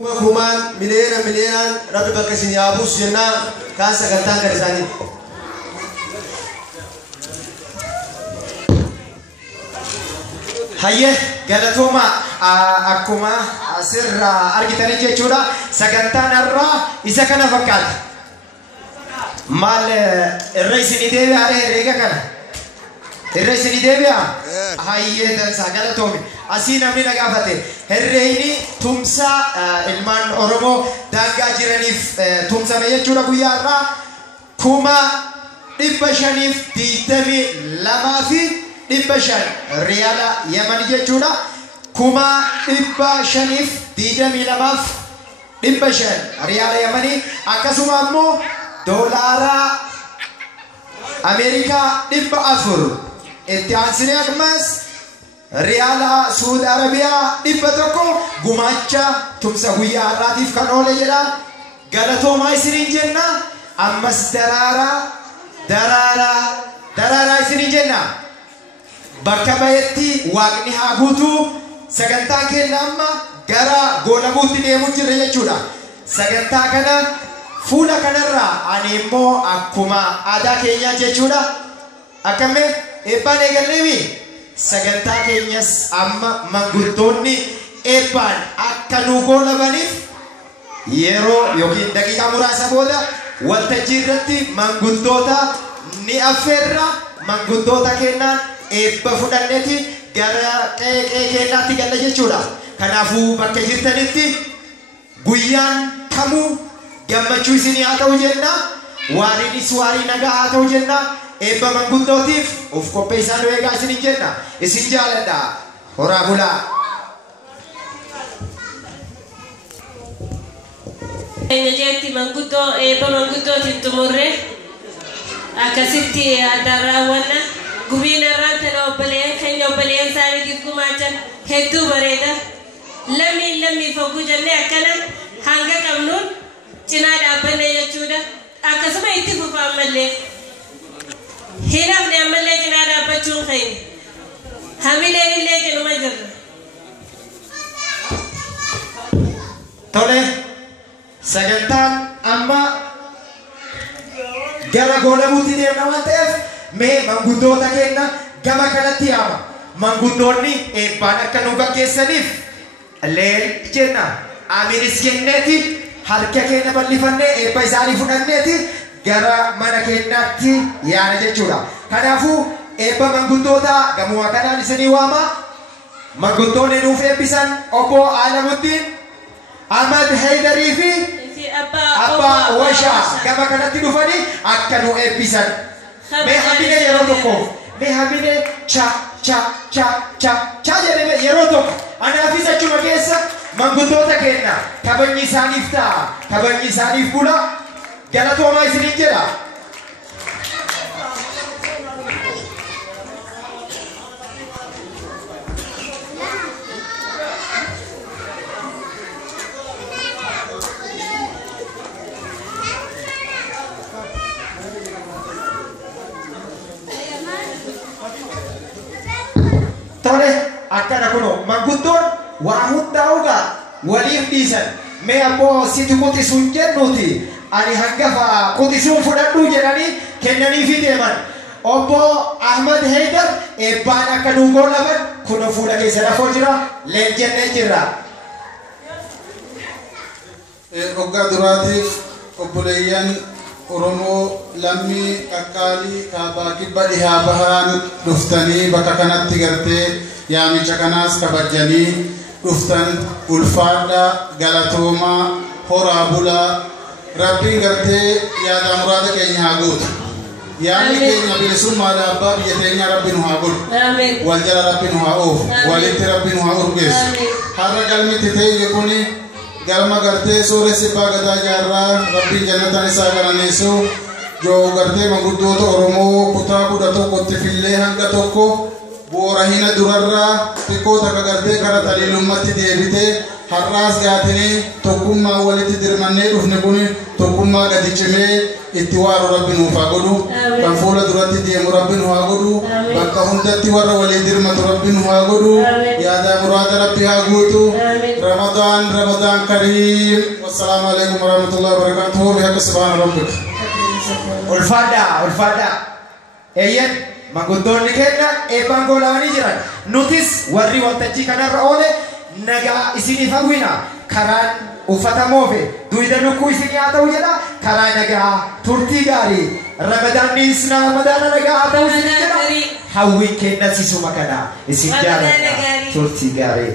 Kuman miliran Rabbi bakka isin yaabus jenna kan sagantaan kan isaanii. Hayye galatooma akkuma asirra argitanii jechuudha sagantaan irraa isa kana fakkaata. Maal irra isin deebi'aa herreega kana. Irra isin deebi'aa hayye dansa galatoomi. Asii namni na gaafate herreeyni tumsa ilmaan Oromoo daangaa jiraniif tumsame jechuudha guyyaa irraa 522,500 riyaala Yemen jechuudha 522,500 riyaala Yemen akkasuma ammoo doolaara Ameerikaa 400 itti aansinee akkas Riala Saudi Arabia tokko gumacha tumsa guyyaa irraatiif kan oole jedha galatoomaa isiniin jenna ammas daraara isiniin jenna bakka bayetti waaqni haa guutu sagantaan keenya amma gara goolabuutti deemuu jirra jechuudha sagantaa kana fuula kanarraa ani immoo akkuma aadaa keenyaa jechuudha akkame eebbaan eegalleemi sagantaa keenyas amma manguddoonni eebbaan akka nu goolabaniif yeroo yookiin daqiiqaa muraasa booda waltajjii irratti manguddoota ni affeerra manguddoota keenyaan eebba fudhanneeti gara qe'ee keenyaatti galla jechuudha kanaafuu bakka jirtanitti guyyaan kamuu gammachuu isinii haa ta'u jenna waariinis waarii nagaa haa ta'u jenna Ebba manguddootiif of qopheessaan eegaa isin jenna isin jaaladha horaa bulaa Jeetti manguddoo ebba manguddootiin tumurre akkasitti adarraawwanna gubiin irraan tana obboleen keenya obboleen isaanii gurgumaachan hedduu bareeda lammii fogguu jennee akkana hanga qabnuun cinaa dhaabbanne jechuudha akkasuma itti fufaan mallee Hiraf ne amalle kina da bachun khair hamile ille kinuma jirra Tole sagantaan amma gara goolabuutti deemna waan ta'eef mee manguddoota keenya gama kanatti yaama manguddoonni eebbaan akka nu gaggeessaniif leel jenna amiris jenneeti harka keenya bal'ifannee eebba isaanii fudhanneeti gara mana keenyaatti yaana jechuudha kanaafuu eebba manguddoota gamoo kanaan isinii waama manguddoonni nuuf eebbisan obbo Alamuddin Ahmad Haydarii fi Abba Washa gama kanatti dhufanii akka nu eebbisan mee hamine yeroo tokko mee hamine cha jedhame yeroo tokko anaafis achuma keessa manguddoota keenya kabajni isaaniif ta'a kabajni isaaniif bula galatoomaa isiniin jedha Tole akkana kuno manguddoon waa hundaa'uudha waliif dhiisan mee ammoo sitti qotisuun jennuuti ani hangafa qotisuun fudhadhuu jedhanii kennanii fi deeman obbo Ahmad Haydar eebbaan akka nu goolaban kuno fuula keessa lafoo jira leenjennee jirra. Hoggaa duraatiif obboleeyyan Oromoo lammii qaqqaalii kaabaa kibba dhihaa bahaan dhuftanii bakka kanatti gartee yaamicha kanaas kabajanii dhuftan ulfaadha galatoomaa horaa bulaa Rabbiin gartee yaada muraada keenya haa guutu. Yaadni keenya bilisummaadha abbaa biyya teenya Rabbi nu haa godhu. Wal jala Rabbi nu haa oofu. Walitti Rabbi nu haa urgeessu. Har'a galmitti ta'e kuni galma gartee sooressi baagataa jaarraa Rabbiin jannatan isaa galaneessu joo gartee manguddoota Oromoo kutaa 11tti fillee hanga tokko boora hina durarraa xiqqoo takka gartee kara taliilummatti deebitee har'aas gaatanii tokkummaa walitti dirmannee dhufne kun tokkummaa gadi cimee itti waaru rabbi nuuf haa godhu kan fuula duratti deemu rabbi nu haa godhu bakka hundatti warra walii dirmatu rabbi nu haa godhu yaada muraada rabbi haa guutu Ramadan Kareem wassalaamu alaikum warahmatullahi wabarakatuh bihaqi subhana rabbika ulfaadha eeyyan manguddoonni kenna eebbaan goolaanii jiran nutis warri waltajjii kanarra oole nagaa isiniif hawwina karaan uffata moofe duyda lukkuu isinii haa ta'u jedha karaa nagaa turtii gaarii ramadaanni isnaa ramadaana nagaa haa ta'u isinii jedha hawwiin kennasiisuma kana isin jaalladha turtii gaarii